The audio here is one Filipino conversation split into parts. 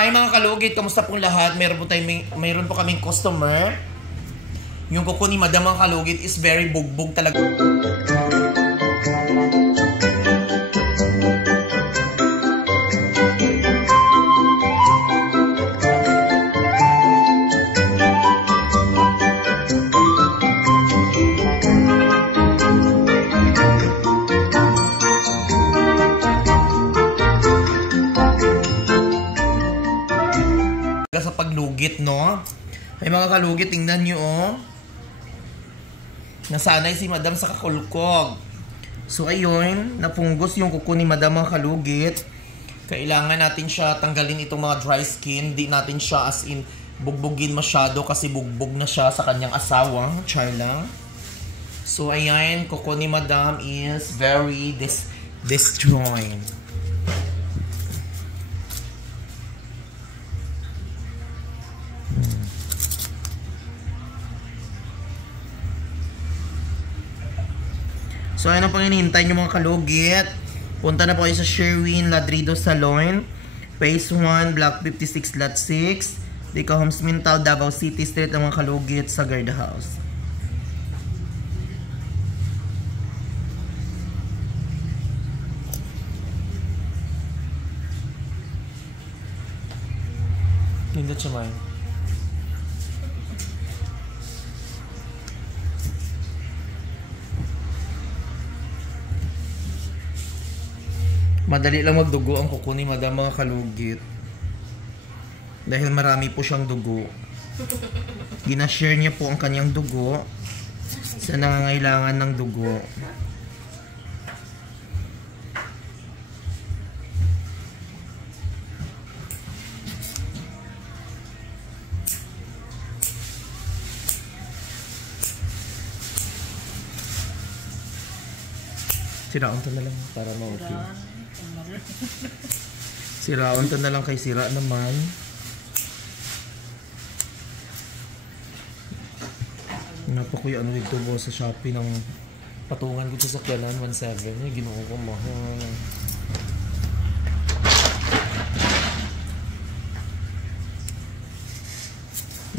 Hi mga kalugit, kamusta pong lahat? Mayroon po kaming customer. Yung kuko ni Madam mga kalugit is very bugbog talaga. Sa paglugit, no? Ay mga kalugit, tingnan nyo, oh. Nasanay si Madam sa kakulkog. So, ayun, napunggos yung kuko ni Madam mga kalugit. Kailangan natin siya tanggalin itong mga dry skin. Di natin siya as in bugbugin masyado kasi bugbog na siya sa kanyang asawa. Char lang. So, ayan, kuko ni Madam is very destroyed. So, ano pang hinihintay nyo mga kalugit? Punta na po kayo sa Sherwin Ladrido Salon, Phase 1, Block 56, Lot 6, Dica Homes Mintal, Davao City Street, ang mga kalugit sa Garda House. Hindi siya may. Madali lang magdugo ang kuko ni Madam mga kalugit. Dahil marami po siyang dugo. Ginashare niya po ang kanyang dugo sa nangangailangan ng dugo. Siraon to na lang para ma-okay. Siraon to na lang kay sira naman. Napakuya ano dito po sa Shopee ng patungan ko sa sakyanan 1.7. Ginoo ko mahal.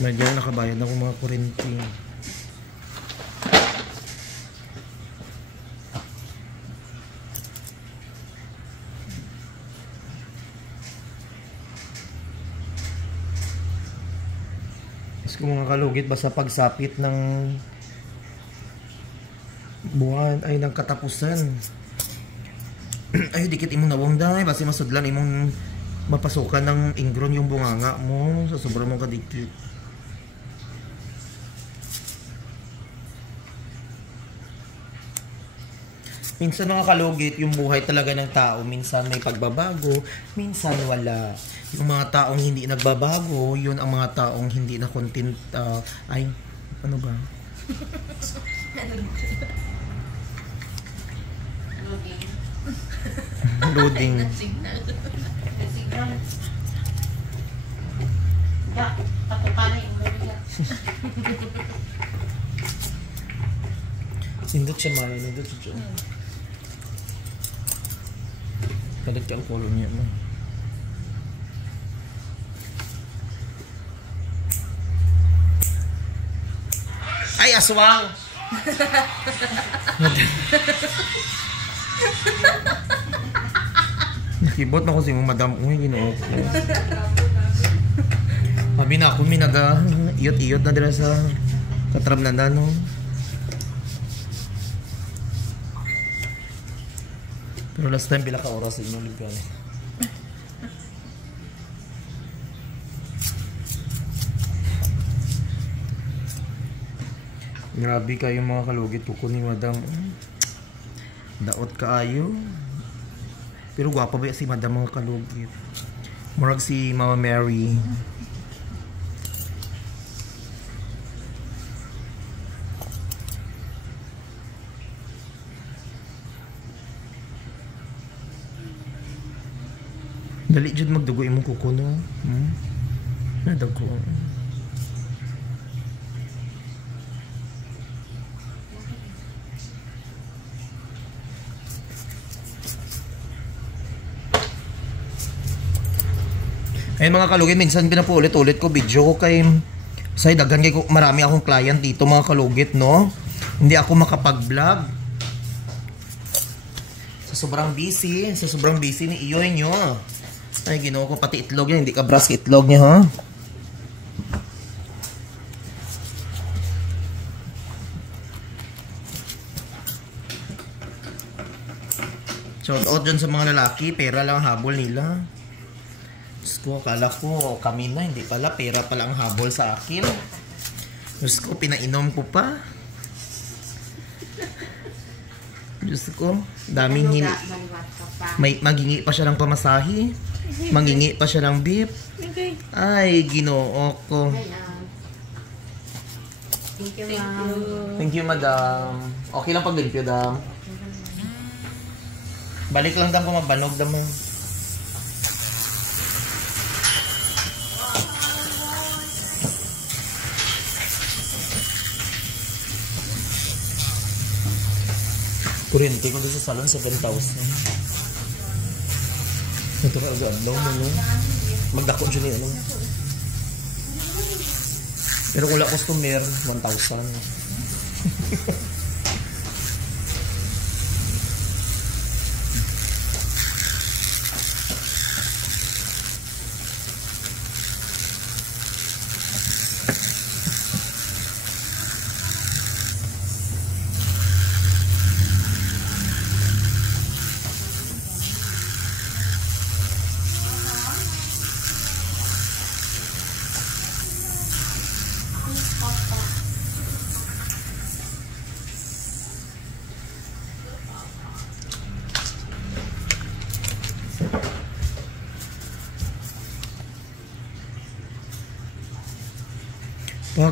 Medyo nakabayad ako mga kurente. Kung mga kalugit, basta pagsapit ng buwan ay ng katapusan ay dikit imong nawang dahi basta masudlan imong mapasukan ng ingron yung bunganga mo sa sobrang mong kadikit. Minsan mga kalugit, yung buhay talaga ng tao, minsan may pagbabago, minsan wala. Yung mga taong hindi nagbabago, yun ang mga taong hindi na content, ay, ano ba? Loading. Sindot siya man, sindot siya. Kalit ka ang kolon niya mo. Ay, aswang! Nakibot na ko si Madam. Uy, ginoo ko. Sabi na ako, minaga iyot-iyot na dira sa katram na no? Pero last time, bila ka oras sa inyong lugar. Grabe kayo mga kalugit, kuko ni Madam. Daot kaayo. Pero gwapa ba si Madam mga kalugit? Murag si Mama Mary. Dali dyan magdugo imong kuko no? Nadago. Ayun mga kalugit, minsan pinapaulit-ulit ko video ko kay say daghan kay ko, marami akong client dito mga kalugit, no? Hindi ako makapag-vlog. Sa sobrang busy ni Iyoy nyo. Ay, ginoo ko pati itlog niya, hindi ka brush itlog niya, ha? Shout out dyan sa mga lalaki, pera lang ang habol nila. Diyos ko, akala ko kami na, hindi pala, pera pala ang habol sa akin. Diyos ko, pinainom ko pa. Diyos ko, daming hini. Magingi pa siya ng pamasahe. Mangingi pa siya ng beef. Ay, ginoo ko. Thank you, ma'am. Thank you, madam. Okay lang pag limpyo, dam. Balik lang dam kung mabanog, dam. Kurente ko dito sa salon, 7,000. Ito na agad-adlaw mo, no? Magdako dyan yung ano. Pero kung wala customer, 1,000.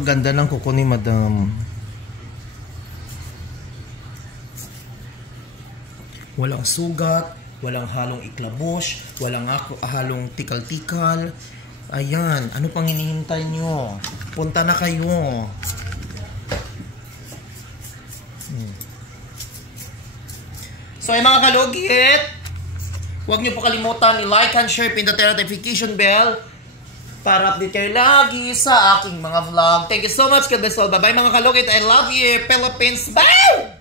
Ganda ng kuko ni madam. Walang sugat, walang halong iklabos, walang halong tikal-tikal. Ayan, ano pang hinihintay nyo? Punta na kayo. So ay mga kalugit, huwag nyo po kalimutan i-like and share, pindot ang notification bell para update kayo lagi sa aking mga vlog. Thank you so much. God bless all. Bye-bye mga kalugit. I love you. Philippines. Bye!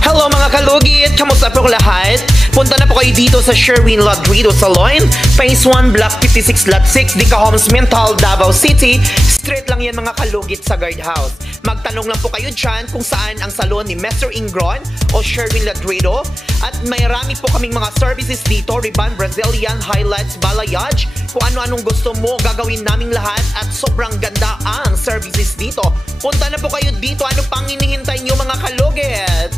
Hello mga kalugit! Kamusta po lahat? Punta na po kayo dito sa Sherwin Ladrido Salon, Phase 1, Block 56, Lot 6, Dica Homes, Mental, Davao City. Straight lang yan mga kalugit sa guardhouse. Magtanong lang po kayo dyan kung saan ang salon ni Mr. Ingron o Sherwin Ladrido. At may rami po kaming mga services dito, Ribbon, Brazilian, Highlights, Balayage. Kung ano-anong gusto mo, gagawin naming lahat at sobrang ganda ang services dito. Punta na po kayo dito. Ano pang hinihintay nyo mga kalugit?